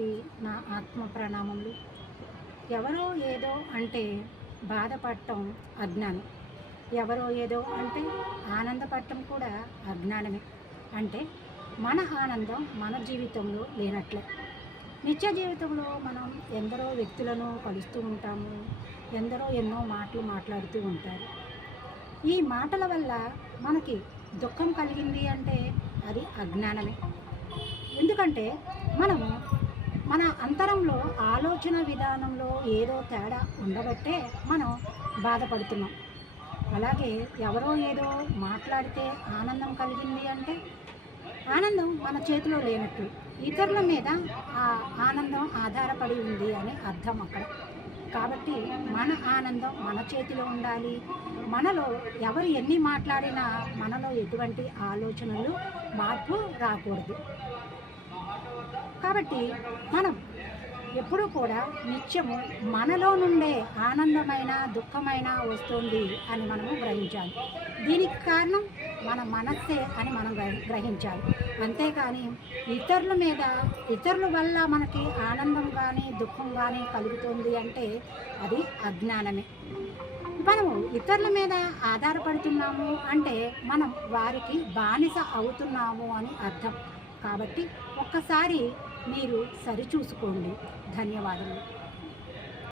అందరికీ నా ఆత్మ ప్రణామములు. ఎవరో ఏదో అంటే బాధపడటం అజ్ఞానం. ఎవరో ఏదో అంటే ఆనందపడటం కూడా అజ్ఞానమే. అంటే మన ఆనందం మన జీవితంలో లేనట్లే. నిత్య జీవితంలో మనం ఎందరో వ్యక్తులను కలుస్తూ ఉంటాము. ఎందరో ఎన్నో మాటలు మాట్లాడుతూ ఉంటారు. ఈ మాటల వల్ల మనకి దుఃఖం కలిగింది అంటే అది అజ్ఞానమే. ఎందుకంటే మనము మన అంతరంలో ఆలోచన విధానంలో ఏదో తేడా ఉండబట్టే మనం బాధపడుతున్నాం. అలాగే ఎవరో ఏదో మాట్లాడితే ఆనందం కలిగింది అంటే ఆనందం మన చేతిలో లేనట్టు ఇతరుల మీద ఆ ఆనందం ఆధారపడి ఉంది అని అర్థం అక్కడ. కాబట్టి మన ఆనందం మన చేతిలో ఉండాలి. మనలో ఎవరు ఎన్ని మాట్లాడినా మనలో ఎటువంటి ఆలోచనలు మార్పు రాకూడదు. కాబట్టి మనం ఎప్పుడూ కూడా నిత్యము మనలో నుండే ఆనందమైన దుఃఖమైన వస్తుంది అని మనము గ్రహించాలి. దీనికి కారణం మన మనస్సే అని మనం గ్రహించాలి. అంతేకాని ఇతరుల మీద ఇతరుల వల్ల మనకి ఆనందం కానీ దుఃఖం కానీ కలుగుతుంది అంటే అది అజ్ఞానమే. మనము ఇతరుల మీద ఆధారపడుతున్నాము అంటే మనం వారికి బానిస అవుతున్నాము అని అర్థం. కాబట్టి ఒక్కసారి మీరు సరిచూసుకోండి ధన్యవాదములు.